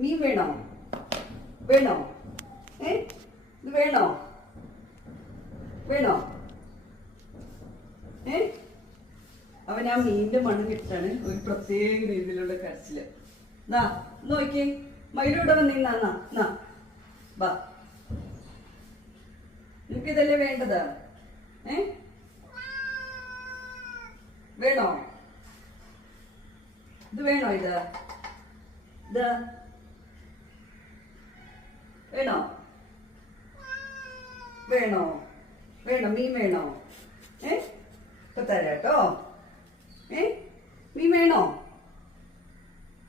മീൻ വേണോ? വേണോ? ഇത് വേണോ? വേണോ? അവൻ ആ മീനിന്റെ മണം കിട്ടാണ് ഒരു പ്രത്യേക രീതിയിലുള്ള കരച്ചില്. നാ നോക്കിയേ, മയിലൂടെ വന്നിന്നാ ബാ. നിനക്കിതല്ലേ വേണ്ടത്? വേണോ? ഇത് വേണോ? ഇത് വേണോ? വേണോ? വേണോ? മീൻ വേണോ? ഇപ്പൊ തരാട്ടോ. മീൻ വേണോ?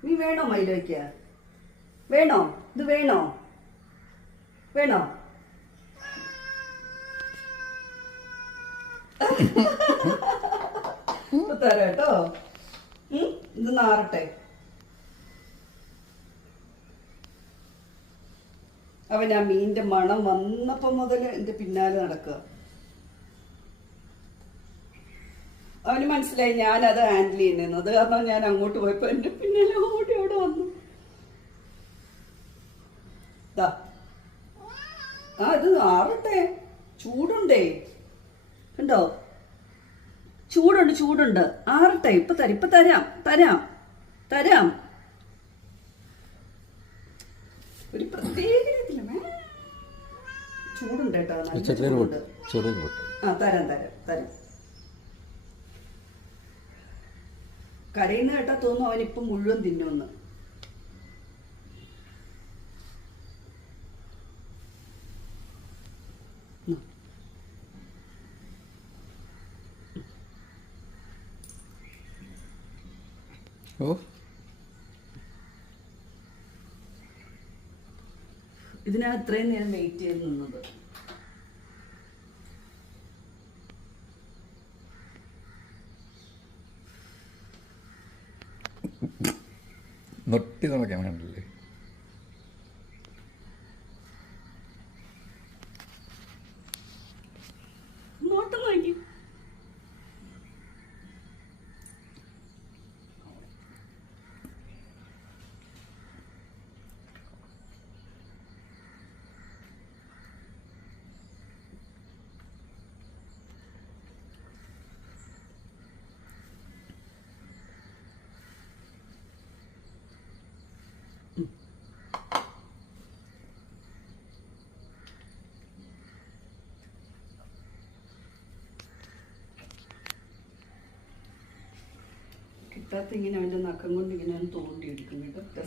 മീൻ വേണോ മയിലോയ്ക്ക്? വേണോ? ഇത് വേണോ? വേണോ? ഇപ്പൊ തരാട്ടോ. ഇത് നാറട്ടെ. അവൻ ആ മീനിന്റെ മണം വന്നപ്പോ മുതൽ എന്റെ പിന്നാലെ നടക്കുക. അവന് മനസ്സിലായി ഞാനത് ഹാൻഡിൽ ചെയ്യുന്നത്. അത് കാരണം ഞാൻ അങ്ങോട്ട് പോയപ്പോ എന്റെ പിന്നാലെ ഓടി അവിടെ വന്നു. ഇത് ആറട്ടെ, ചൂടുണ്ടേ, കണ്ടോ? ചൂടുണ്ട്. ആറട്ടെ. ഇപ്പൊ തരാം. ഒരു പ്രത്യേക രീതിയില് ചൂടുണ്ട് കേട്ടോ. തരാം. കരയുന്ന കേട്ടാ തോന്നും അവനിപ്പൊ മുഴുവൻ തിന്നുമെന്ന്. ഇതിനാ ഇത്രയും നേരം വെയിറ്റ് ചെയ്ത് നിന്നത്. നൊട്ടി നടക്കാൻ വേണ്ടല്ലേ? നോട്ടം നോക്കി. കിട്ടാത്ത ഇങ്ങനെ അവന്റെ നഖം കൊണ്ട് ഇങ്ങനെ തോണ്ടി എടുക്കും കേട്ടോ.